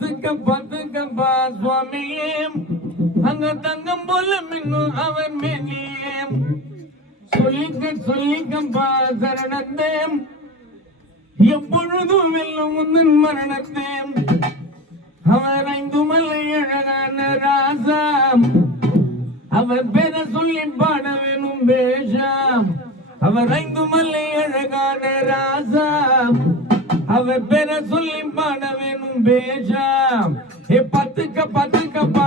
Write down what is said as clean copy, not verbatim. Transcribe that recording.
பத்துக்கப்பா சுவாமியே அங்க தங்கம் போல மின்னும் அவர் மேனியே சொல்லிக்கப்பா சரணத்தே எப்பொழுதும் வெல்லும் முந்தன் மரணத்தே அவர் 5 மலை அழகான ராசா அவர் பேர சொல்லி பாட வேணும் பேஷாம் அவர் 5 மலை அழகான ராசா அவர் பேர சொல்லி பாட வேணும் பேஷாம் ஏ பத்துக்கப்பா